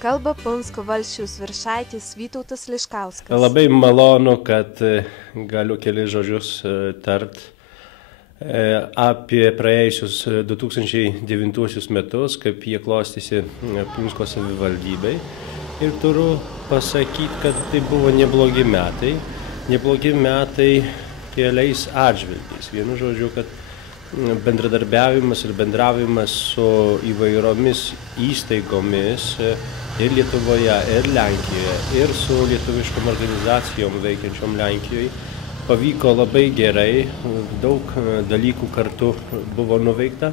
Kalba Punsko valsčiaus viršaitis Vytautas Liškauskas. Labai malonu, kad galiu keli žodžius tart apie praėjusius 2009 metus, kaip jie klostėsi Punsko savivaldybei. Ir turiu pasakyti, kad tai buvo neblogi metai. Neblogi metai keliais atžvilgiais. Vienu žodžiu, kad bendradarbiavimas ir bendravimas su įvairiomis įstaigomis ir Lietuvoje, ir Lenkijoje, ir su lietuviškom organizacijom veikiančiom Lenkijoje pavyko labai gerai, daug dalykų kartu buvo nuveikta.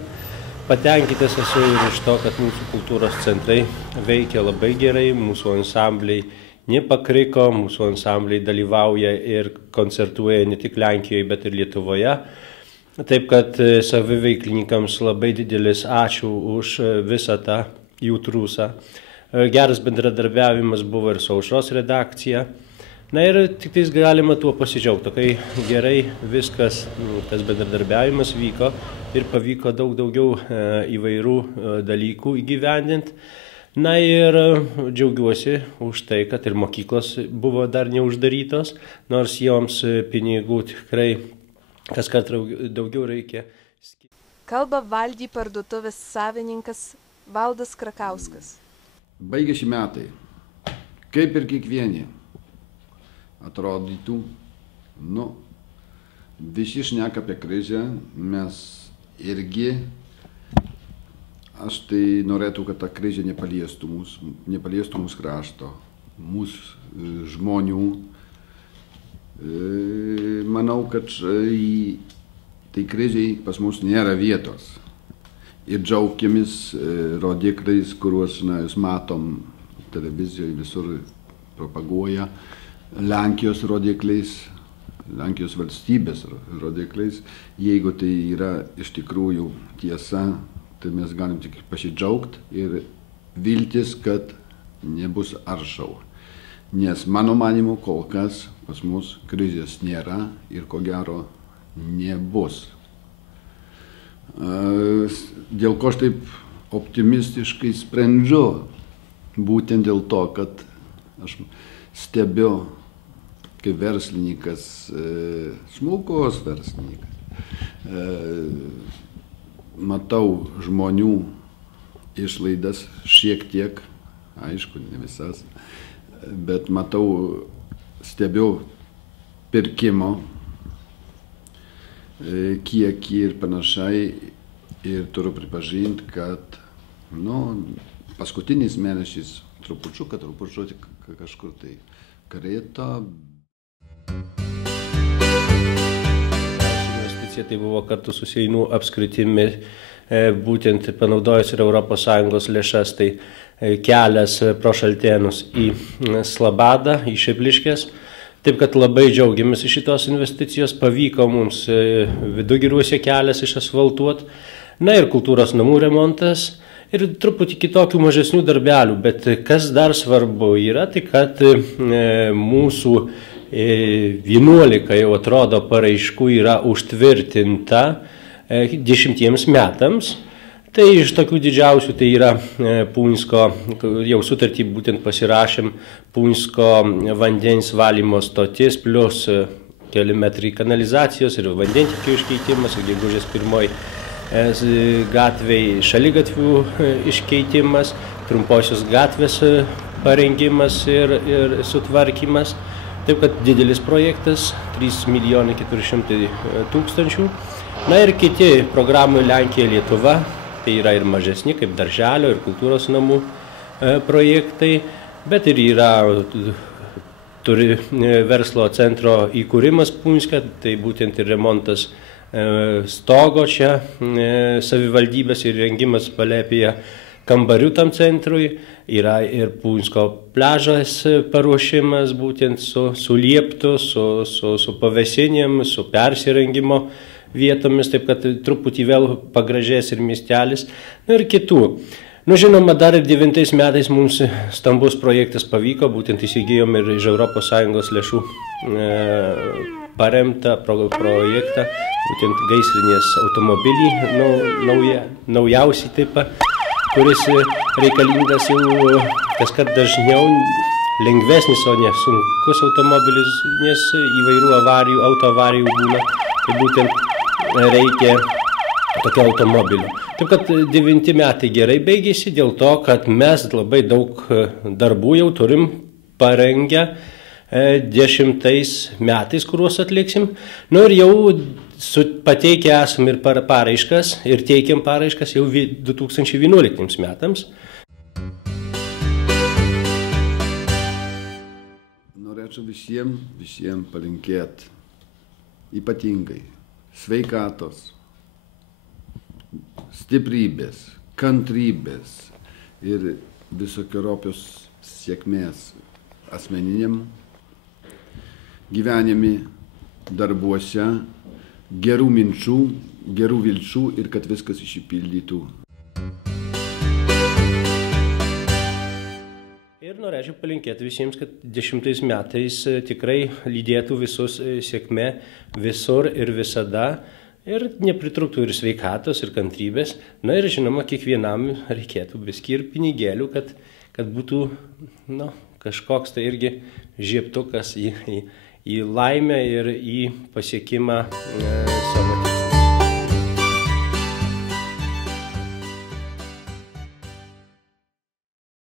Patenkintas esu ir iš to, kad mūsų kultūros centrai veikia labai gerai, mūsų ansambliai nepakriko, mūsų ansambliai dalyvauja ir koncertuoja ne tik Lenkijoje, bet ir Lietuvoje. Taip kad saviveiklininkams labai didelis ačiū už visą tą jų trūsą. Geras bendradarbiavimas buvo ir su Aušros redakcija. Na ir tik tais galima tuo pasidžiaugti, kai gerai viskas, tas bendradarbiavimas vyko ir pavyko daug daugiau įvairių dalykų įgyvendinti. Na ir džiaugiuosi už tai, kad ir mokyklos buvo dar neuždarytos, nors joms pinigų tikrai kas kart daugiau reikia. Kalba Valdy parduotuvės savininkas Valdas Krakauskas. Baigėsi metai, kaip ir kiekvieni atrodytų, visi šneka apie krizę, mes irgi, aš tai norėtų, kad ta krizė nepaliestų mūsų krašto, mūsų žmonių. Manau, kad tai kriziai pas mus nėra vietos. Ir džiaukėmis rodikliais, kuriuos jūs matom televizijoje, visur propaguoja, Lenkijos rodikliais, Lenkijos valstybės rodikliais. Jeigu tai yra iš tikrųjų tiesa, tai mes galim tik pasidžiaugti ir viltis, kad nebus aršau. Nes mano manimu kol kas pas mus krizės nėra ir ko gero nebus. Dėl ko aš taip optimistiškai sprendžiu? Būtent dėl to, kad aš stebiu kaip verslininkas, smulkus verslininkas, matau žmonių išlaidas šiek tiek, aišku, ne visas, bet matau, stebiu pirkimo kiekį ir panašiai ir turiu pripažinti, kad paskutiniais mėnesiais trupučiuką kažkur tai krito. Investicija tai buvo kartu su Seinų apskritimi, būtent panaudojus ir ES lėšas, tai kelias pro Šaltėnus į Slabadą, į Šipliškes. Taip kad labai džiaugiamės iš šitos investicijos, pavyko mums Vidugiriuose kelias išasfaltuoti, na ir kultūros namų remontas ir truputį kitokių mažesnių darbelių, bet kas dar svarbu yra, tai kad mūsų 11 jau atrodo paraiškų yra užtvirtinta 10 metams. Tai iš tokių didžiausių tai yra Punsko, jau sutartį būtent pasirašėm, Punsko vandens valymo stotis, plus keli metrai kanalizacijos ir vandentiekio iškeitimas, ir gegužės 1 gatvei šaligatvių iškeitimas, trumposios gatvės parengimas ir sutvarkymas. Taip kad didelis projektas, 3 400 000. Na ir kiti programų Lenkija, Lietuva. Tai yra ir mažesni, kaip darželio ir kultūros namų projektai, bet ir yra verslo centro įkūrimas Punske, tai būtent ir remontas stogo čia savivaldybės ir rengimas Palėpėje kambarių tam centrui, yra ir Punsko pliažas paruošimas būtent su lieptu, su pavėsinėm, su persirengimo vietomis, taip kad truputį vėl pagražės ir miestelis, ir kitų. Žinoma, dar ir 9 metais mums stambus projektas pavyko, būtent įsigijom ir iš ES lėšų paremtą projektą, būtent gaisrinės automobilį, naujausią tipą, kuris reikalingas jau kaskart dažniau lengvesnis, o ne sunkus automobilis, nes įvairių avarijų, autoavarijų būna, tai būtent reikia tokio automobilio. Taip kad 9 metai gerai baigėsi dėl to, kad mes labai daug darbų jau turim parengę 10 metais, kuriuos atliksim. Nu ir jau pateikę esam ir paraiškas, ir teikiam paraiškas jau 2011 metams. Norėčiau visiems palinkėti ypatingai sveikatos, stiprybės, kantrybės ir visokiojopos sėkmės asmeniniam gyvenime, darbuose, gerų minčių, gerų vilčių ir kad viskas išsipildytų. Ir norėčiau palinkėti visiems, kad 10 metais tikrai lydėtų visus sėkmė visur ir visada ir nepritrūktų ir sveikatos, ir kantrybės. Na ir žinoma, kiekvienam reikėtų biskį ir pinigėlių, kad būtų kažkoks tai irgi žiebtukas į laimę ir į pasiekimą savo